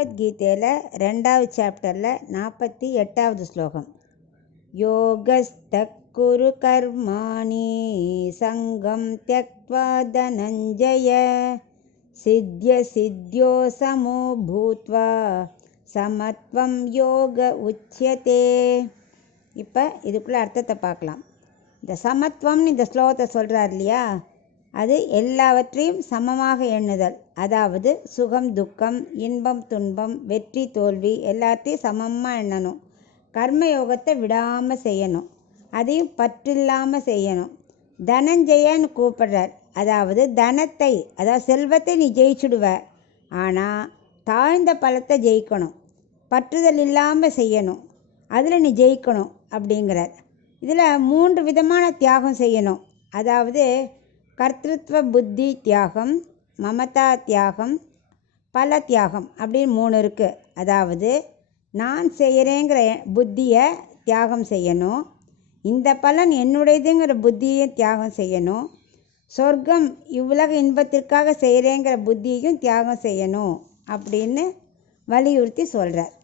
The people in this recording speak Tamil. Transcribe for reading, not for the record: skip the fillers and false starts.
பகவத்கீதையில் 2வது சாப்டரில் 48வது ஸ்லோகம். யோகஸ்தக் குரு கர்மாணி சங்கம் த்யக்த்வா தனஞ்சய சித்ய சித்யோ சமோ பூத்வா சமத்வம் யோக உச்யதே. இப்போ இதுக்குள்ளே அர்த்தத்தை பார்க்கலாம். இந்த சமத்துவம்னு இந்த ஸ்லோகத்தை சொல்கிறார் இல்லையா, அது எல்லாவற்றையும் சமமாக எண்ணுதல். அதாவது சுகம் துக்கம், இன்பம் துன்பம், வெற்றி தோல்வி எல்லாத்தையும் சமமாக எண்ணணும். கர்மயோகத்தை விடாமல் செய்யணும், அதையும் பற்றில்லாமல் செய்யணும். தனஞ்சயன்னு கூப்பிடுறார். அதாவது தனத்தை, அதாவது செல்வத்தை நீ ஜெயிச்சுடுவ, ஆனால் தாழ்ந்த பலத்தை ஜெயிக்கணும். பற்றுதல் இல்லாமல் செய்யணும், அதில் நீ ஜெயிக்கணும் அப்படிங்கிறார். இதில் 3 விதமான தியாகம் செய்யணும். அதாவது கர்த்திருவ புத்தி தியாகம், மமதா தியாகம், பல தியாகம் அப்படின்னு 3 இருக்குது. அதாவது நான் செய்கிறேங்கிற புத்தியை தியாகம் செய்யணும், இந்த பலன் என்னுடையதுங்கிற புத்தியை தியாகம் செய்யணும், சொர்க்கம் இவ்வுலக இன்பத்திற்காக செய்கிறேங்கிற புத்தியையும் தியாகம் செய்யணும் அப்படின்னு வலியுறுத்தி சொல்கிறார்.